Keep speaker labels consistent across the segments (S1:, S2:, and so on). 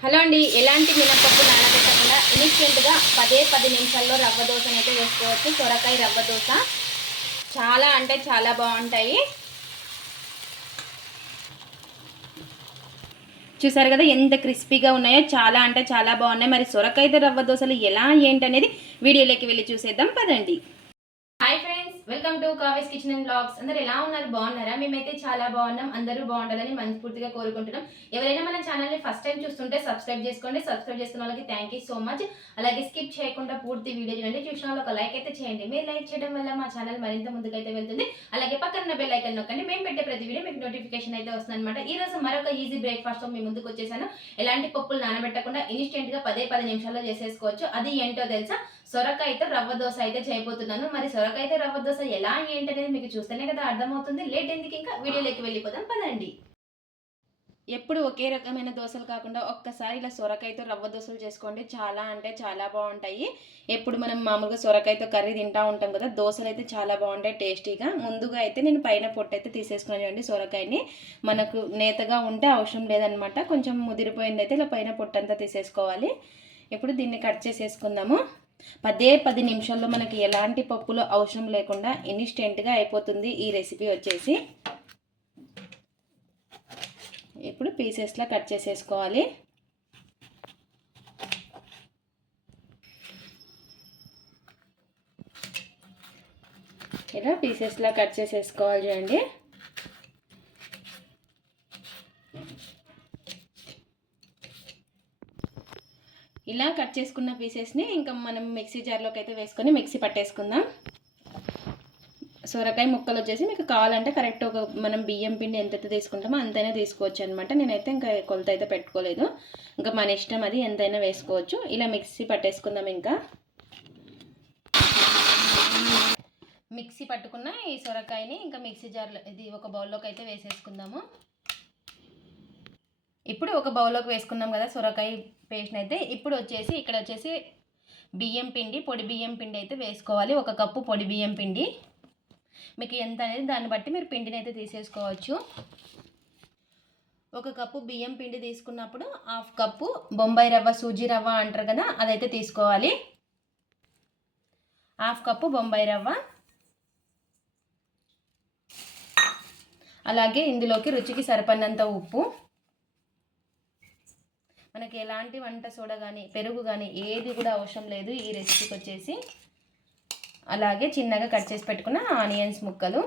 S1: Hello అండి ఎలాంటి మినపప్పు నానబెట్టకుండా ఇన్స్టెంట్గా పదే పది నిమిషాల్లో రవ్వ దోశని అయితే వేసుకోవచ్చు. సొరకాయ రవ్వ దోశ చాలా అంటే చాలా బాగుంటాయి. చూసారు కదా ఎంత క్రిస్పీగా ఉన్నాయో చాలా అంటే చాలా బాగున్నాయి. మరి సొరకాయ రవ్వ దోశలు ఎలా ఏంటనేది వీడియోలోకి వెళ్ళి చూసేద్దాం. పదండి. Welcome to Kaves kitchen and blogs అందరు ఎలా ఉన్నారు? బాగున్నారా? మేమైతే చాలా బాగున్నాం. అందరూ బాగుండాలని మనస్ఫూర్తిగా కోరుకుంటున్నాం. ఎవరైనా మన ఛానల్ని ఫస్ట్ టైం చూస్తుంటే సబ్స్క్రైబ్ చేసుకోండి. సబ్స్క్రైబ్ చేసుకున్న వాళ్ళకి థ్యాంక్ యూ సో మచ్ అలాగే స్కిప్ చేయకుండా పూర్తి వీడియో చూడండి. చూసిన వాళ్ళు ఒక లైక్ అయితే చేయండి. మీరు లైక్ చేయడం వల్ల మా ఛానల్ మరింత ముందుకైతే వెళ్తుంది. అలాగే పక్కన బెల్ ఐకన్ నొక్కండి. మేము పెట్టే ప్రతి వీడియో మీకు నోటిఫికేషన్ అయితే వస్తుంది అనమాట ఈ రోజు మరొక ఈజీ బ్రేక్ఫాస్ట్తో మీ ముందుకు వచ్చేసాను. ఎలాంటి పప్పులు నానబెట్టకుండా ఇన్స్టెంట్గా పదే పది నిమిషాల్లో చేసేసుకోవచ్చు. అది ఏంటో తెలుసా? సొరకాయతో రవ్వ దోశ అయితే చేయబోతున్నాను. మరి సొరకాయతో రవ్వ దోశ ఎలా ఏంటనేది మీకు చూస్తేనే కదా అర్థమవుతుంది. లేట్ ఎందుకు ఇంకా? వీడియోలోకి వెళ్ళిపోదాం పదండి. ఎప్పుడు ఒకే రకమైన దోశలు కాకుండా ఒక్కసారి ఇలా సొరకాయతో రవ్వ దోశలు చేసుకోండి. చాలా అంటే చాలా బాగుంటాయి. ఎప్పుడు మనం మామూలుగా సొరకాయతో కర్రీ తింటా ఉంటాం కదా దోశలు అయితే చాలా బాగుంటాయి టేస్టీగా. ముందుగా అయితే నేను పైన పొట్టు అయితే తీసేసుకున్నాను చూడండి సొరకాయని. మనకు నేతగా ఉంటే అవసరం లేదనమాట కొంచెం ముదిరిపోయింది అయితే ఇలా పైన పొట్టు అంతా తీసేసుకోవాలి. ఇప్పుడు దీన్ని కట్ చేసేసుకుందాము. పదే పది నిమిషాల్లో మనకి ఎలాంటి పప్పులు అవసరం లేకుండా ఇన్స్టెంట్గా అయిపోతుంది ఈ రెసిపీ వచ్చేసి. ఇప్పుడు పీసెస్లా కట్ చేసేసుకోవాలి. ఇలా పీసెస్లా కట్ చేసేసుకోవాలి చూడండి ఇలా కట్ చేసుకున్న పీసెస్ని ఇంకా మనం మిక్సీ జార్లోకి అయితే వేసుకొని మిక్సీ పట్టేసుకుందాం. సొరకాయ ముక్కలు వచ్చేసి మీకు కావాలంటే కరెక్ట్ ఒక మనం బియ్యం పిండి ఎంతైతే తీసుకుంటామో అంతైనా తీసుకోవచ్చు అనమాట నేనైతే ఇంకా కొలత అయితే పెట్టుకోలేదు. ఇంకా మన ఇష్టం అది ఎంతైనా వేసుకోవచ్చు. ఇలా మిక్సీ పట్టేసుకుందాం ఇంకా. మిక్సీ పట్టుకున్న ఈ సొరకాయని ఇంకా మిక్సీ జార్లో ఇది ఒక బౌల్లోకి అయితే వేసేసుకుందాము. ఇప్పుడు ఒక బౌల్లోకి వేసుకున్నాం కదా సొరకాయ పేస్ట్ని అయితే ఇప్పుడు వచ్చేసి ఇక్కడ వచ్చేసి బియ్యం పిండి పొడి బియ్యం పిండి అయితే వేసుకోవాలి. ఒక కప్పు పొడి బియ్యం పిండి. మీకు ఎంత అనేది దాన్ని బట్టి మీరు పిండిని అయితే తీసేసుకోవచ్చు. ఒక కప్పు బియ్యం పిండి తీసుకున్నప్పుడు హాఫ్ కప్పు బొంబాయి రవ్వ సూజీ రవ్వ అంటారు కదా అదైతే తీసుకోవాలి. హాఫ్ కప్పు బొంబాయి రవ్వ. అలాగే ఇందులోకి రుచికి సరిపడినంత ఉప్పు. మనకి ఎలాంటి వంట సోడా కానీ పెరుగు కానీ ఏది కూడా అవసరం లేదు. ఈ రెసిపీకి వచ్చేసి అలాగే చిన్నగా కట్ చేసి పెట్టుకున్న ఆనియన్స్ ముక్కలు.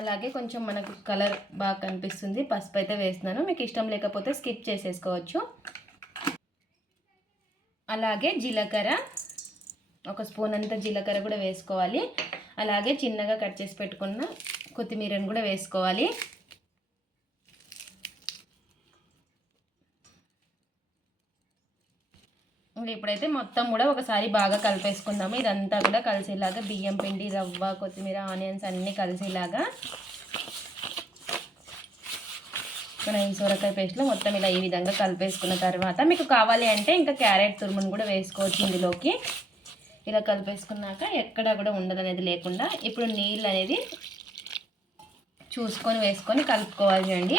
S1: అలాగే కొంచెం మనకు కలర్ బాగా కనిపిస్తుంది. పసుపు అయితే వేస్తున్నాను. మీకు ఇష్టం లేకపోతే స్కిప్ చేసేసుకోవచ్చు. అలాగే జీలకర్ర ఒక స్పూన్ అంతా జీలకర్ర కూడా వేసుకోవాలి. అలాగే చిన్నగా కట్ చేసి పెట్టుకున్న కొత్తిమీరను కూడా వేసుకోవాలి. ఇప్పుడైతే మొత్తం కూడా ఒకసారి బాగా కలిపేసుకుందాము. ఇదంతా కూడా కలిసేలాగా బియ్యం పిండి రవ్వ కొత్తిమీర ఆనియన్స్ అన్నీ కలిసేలాగా ఈ సొరకాయ పేస్ట్లో మొత్తం ఇలా ఈ విధంగా కలిపేసుకున్న తర్వాత మీకు కావాలి అంటే ఇంకా క్యారెట్ తురుమును కూడా వేసుకోవచ్చు ఇందులోకి. ఇలా కలిపేసుకున్నాక ఎక్కడ కూడా ఉండదు అనేది లేకుండా ఇప్పుడు నీళ్ళు అనేది చూసుకొని వేసుకొని కలుపుకోవాలి చూడండి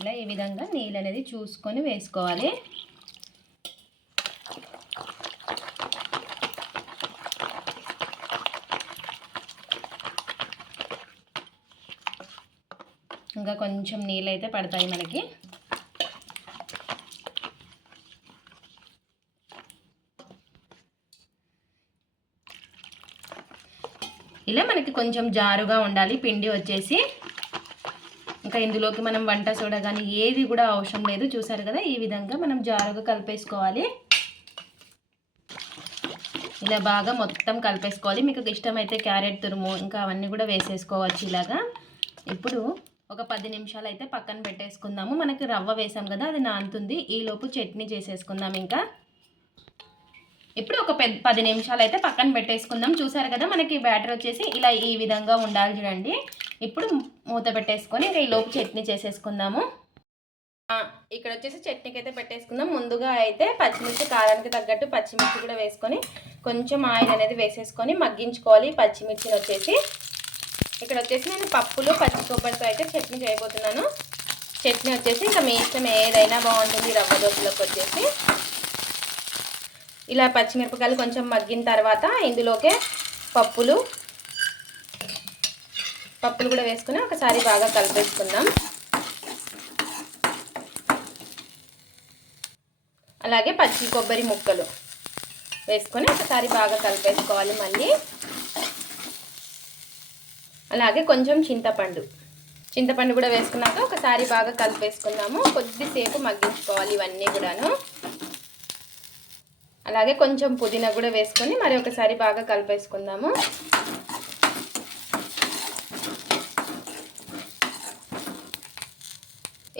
S1: ఇలా ఈ విధంగా నీళ్ళు అనేది చూసుకొని వేసుకోవాలి. ఇంకా కొంచెం నీళ్ళు అయితే పడతాయి మనకి. ఇలా మనకి కొంచెం జారుగా ఉండాలి. పిండి వచ్చేసి ఇంకా ఇందులోకి మనం వంట సోడా కానీ ఏది కూడా అవసరం లేదు. చూసారు కదా? ఈ విధంగా మనం జారుగా కలిపేసుకోవాలి. ఇలా బాగా మొత్తం కలిపేసుకోవాలి. మీకు ఇష్టమైతే క్యారెట్ తురుము ఇంకా అవన్నీ కూడా వేసేసుకోవచ్చు ఇలాగా. ఇప్పుడు ఒక పది నిమిషాలు అయితే పక్కన పెట్టేసుకుందాము. మనకి రవ్వ వేసాం కదా? అది నానుతుంది. ఈలోపు చట్నీ చేసేసుకుందాం ఇంకా. ఇప్పుడు ఒక పెద్ద పది నిమిషాలు అయితే పక్కన పెట్టేసుకుందాం. చూసారు కదా మనకి బ్యాటర్ వచ్చేసి ఇలా ఈ విధంగా ఉండాలి చూడండి. ఇప్పుడు మూత పెట్టేసుకొని ఇంకా ఈ లోపు చట్నీ చేసేసుకుందాము. ఇక్కడ వచ్చేసి చట్నీకి అయితే పెట్టేసుకుందాం. ముందుగా అయితే పచ్చిమిర్చి కారానికి తగ్గట్టు పచ్చిమిర్చి కూడా వేసుకొని కొంచెం ఆయిల్ అనేది వేసేసుకొని మగ్గించుకోవాలి. పచ్చిమిర్చిని వచ్చేసి ఇక్కడ వచ్చేసి నేను పప్పులు పచ్చి కొబ్బరితో అయితే చట్నీ చేయబోతున్నాను. చట్నీ వచ్చేసి ఇంకా మీ ఇష్టం ఏదైనా బాగుంటుంది. రవ్వ దోశలోకి వచ్చేసి ఇలా పచ్చిమిరపకాయలు కొంచెం మగ్గిన తర్వాత ఇందులోకే పప్పులు. పప్పులు కూడా వేసుకుని ఒకసారి బాగా కలిపేసుకుందాం. అలాగే పచ్చి కొబ్బరి ముక్కలు వేసుకొని ఒకసారి బాగా కలిపేసుకోవాలి మళ్ళీ. అలాగే కొంచెం చింతపండు. చింతపండు కూడా వేసుకున్నాక ఒకసారి బాగా కలిపేసుకుందాము. కొద్దిసేపు మగ్గించుకోవాలి ఇవన్నీ కూడాను. అలాగే కొంచెం పుదీనా కూడా వేసుకొని మరి ఒకసారి బాగా కలిపేసుకుందాము.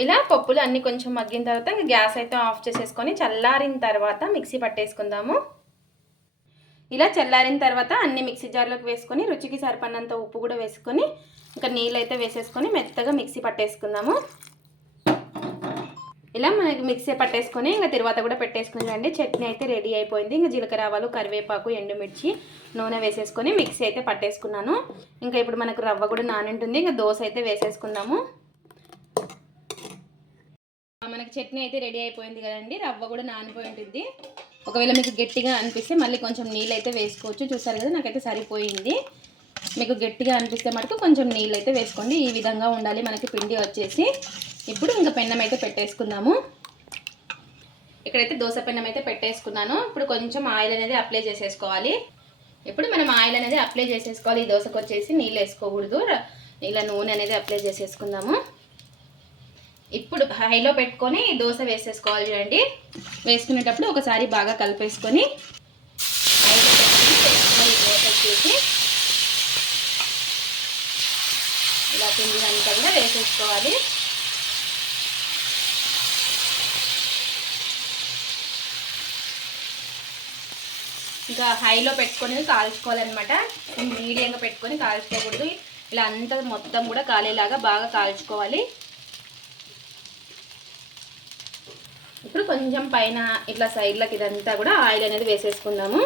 S1: ఇలా పప్పులు అన్నీ కొంచెం మగ్గిన తర్వాత ఇంకా గ్యాస్ అయితే ఆఫ్ చేసేసుకొని చల్లారిన తర్వాత మిక్సీ పట్టేసుకుందాము. ఇలా చల్లారిన తర్వాత అన్ని మిక్సీ జార్లోకి వేసుకొని రుచికి సరిపడినంత ఉప్పు కూడా వేసుకొని ఇంకా నీళ్ళు అయితే వేసేసుకొని మెత్తగా మిక్సీ పట్టేసుకుందాము. ఇలా మనకి మిక్సీ పట్టేసుకొని ఇంకా తర్వాత కూడా పెట్టేసుకుందండి చట్నీ అయితే రెడీ అయిపోయింది. ఇంకా జీలకర్ర ఆవాలు కరివేపాకు ఎండుమిర్చి నూనె వేసేసుకొని మిక్సీ అయితే పట్టేసుకున్నాను. ఇంకా ఇప్పుడు మనకు రవ్వ కూడా నానింటుంది. ఇంకా దోశ అయితే వేసేసుకుందాము. మనకి చట్నీ అయితే రెడీ అయిపోయింది కదండి. రవ్వ కూడా నానిపోయి ఉంటుంది. ఒకవేళ మీకు గట్టిగా అనిపిస్తే మళ్ళీ కొంచెం నీళ్ళు అయితే వేసుకోవచ్చు. చూసారు కదా నాకైతే సరిపోయింది. మీకు గట్టిగా అనిపిస్తే మటుకు కొంచెం నీళ్ళు అయితే వేసుకోండి. ఈ విధంగా ఉండాలి. మనకి పిండి వచ్చేసి ఇప్పుడు ఇంకా పెన్నం అయితే పెట్టేసుకుందాము. ఇక్కడైతే దోశ పెన్నం అయితే పెట్టేసుకున్నాను. ఇప్పుడు కొంచెం ఆయిల్ అనేది అప్లై చేసేసుకోవాలి. ఇప్పుడు మనం ఆయిల్ అనేది అప్లై చేసేసుకోవాలి. ఈ దోశకు వచ్చేసి నీళ్ళు వేసుకోకూడదు. ఇలా నూనె అనేది అప్లై చేసేసుకుందాము. ఇప్పుడు హైలో పెట్టుకొని దోశ వేసేసుకోవాలి చూడండి. వేసుకునేటప్పుడు ఒకసారి బాగా కలిపేసుకొని హైలో పెట్టుకొని వేసుకోవాలి దోశ వచ్చేసి ఇలా పిండి కూడా వేసేసుకోవాలి. ఇంకా హైలో పెట్టుకొని కాల్చుకోవాలన్నమాట. మీడియంగా పెట్టుకొని కాల్చుకోకూడదు. ఇలా అంతా మొత్తం కూడా కాలేలాగా బాగా కాల్చుకోవాలి. ఇప్పుడు కొంచెం పైన ఇట్లా సైడ్లకి ఇదంతా కూడా ఆయిల్ అనేది వేసేసుకుందాము.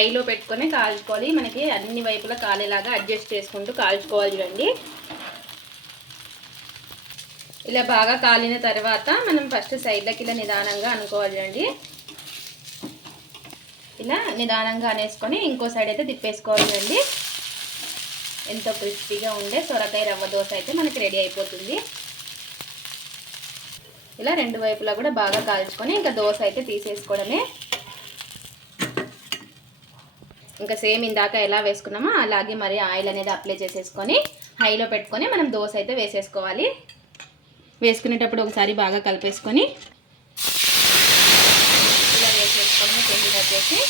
S1: హైలో పెట్టుకొని కాల్చుకోవాలి. మనకి అన్ని వైపులా కాలేలాగా అడ్జస్ట్ చేసుకుంటూ కాల్చుకోవాలి చూడండి. ఇలా బాగా కాలిన తర్వాత మనం ఫస్ట్ సైడ్లకి ఇలా నిదానంగా అనుకోవాలి చూడండి. ఇలా నిదానంగా అనేసుకొని ఇంకో సైడ్ అయితే తిప్పేసుకోవాలి చూడండి. ఎంతో క్రిస్పీగా ఉండే సొరకాయ రవ్వ దోశ అయితే మనకి రెడీ అయిపోతుంది. ఇలా రెండు వైపులా కూడా బాగా కాల్చుకొని ఇంకా దోశ అయితే తీసేసుకోవడమే. ఇంకా సేమ్ ఇందాక ఎలా వేసుకున్నామో అలాగే మరి ఆయిల్ అనేది అప్లై చేసేసుకొని హైలో పెట్టుకొని మనం దోశ అయితే వేసేసుకోవాలి. వేసుకునేటప్పుడు ఒకసారి బాగా కలిపేసుకొని ఇలా వేసేసుకొని పిండి వచ్చేసి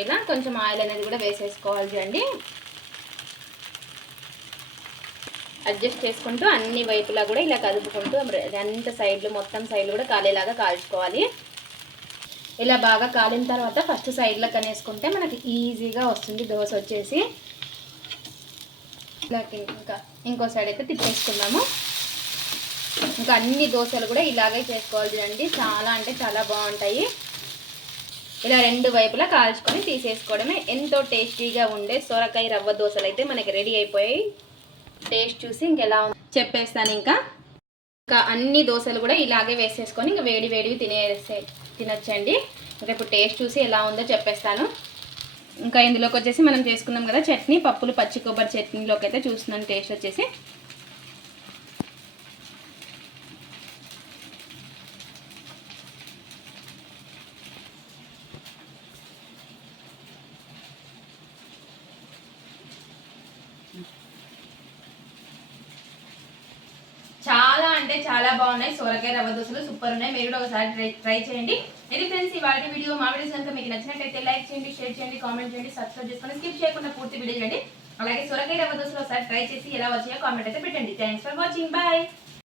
S1: ఇలా కొంచెం ఆయిల్ అనేది కూడా వేసేసుకోవాలి చూడండి అడ్జస్ట్ చేసుకుంటూ అన్ని వైపులా కూడా ఇలా కదుపుకుంటూ అంత సైడ్లు మొత్తం సైడ్లు కూడా కాలేలాగా కాల్చుకోవాలి. ఇలా బాగా కాలిన తర్వాత ఫస్ట్ సైడ్లో కనేసుకుంటే మనకి ఈజీగా వస్తుంది దోశ వచ్చేసి. ఇలా ఇంకా ఇంకో సైడ్ అయితే తిప్పేసుకున్నాము ఇంకా అన్ని దోశలు కూడా ఇలాగే చేసుకోవాలి చూడండి. చాలా అంటే చాలా బాగుంటాయి. ఇలా రెండు వైపులా కాల్చుకొని తీసేసుకోవడమే. ఎంతో టేస్టీగా ఉండే సొరకాయ రవ్వ దోశలు అయితే మనకి రెడీ అయిపోయాయి. టేస్ట్ చూసి ఇంకెలా ఉంది చెప్పేస్తాను ఇంకా. ఇంకా అన్ని దోశలు కూడా ఇలాగే వేసేసుకొని ఇంకా వేడి వేడివి తినేసే తినొచ్చండి. ఇంకా ఇప్పుడు టేస్ట్ చూసి ఎలా ఉందో చెప్పేస్తాను. ఇంకా ఇందులోకి వచ్చేసి మనం చేసుకున్నాం కదా చట్నీ పప్పులు పచ్చి కొబ్బరి చట్నీలోకి అయితే చూస్తున్నాను టేస్ట్ వచ్చేసి. చాలా చాలా బాగున్నాయి. సొరకాయ రవ్వ దోశలు సూపర్ ఉన్నాయి. మీరు కూడా ఒకసారి ట్రై ట్రై చేయండి. ఇది ఫ్రెండ్స్ ఈ వాటి వీడియో మా వీడియోస్ కనుక మీకు నచ్చినట్లయితే లైక్ చేయండి షేర్ చేయండి కామెంట్ చేయండి సబ్స్క్రైబ్ చేసుకొని స్కిప్ చేయకుండా పూర్తి వీడియో చేయండి అలాగే సొరకాయ రవ్వ దోశలు ఒకసారి ట్రై చేసి ఎలా వచ్చాయో కామెంట్ అయితే పెట్టండి. Thanks for watching bye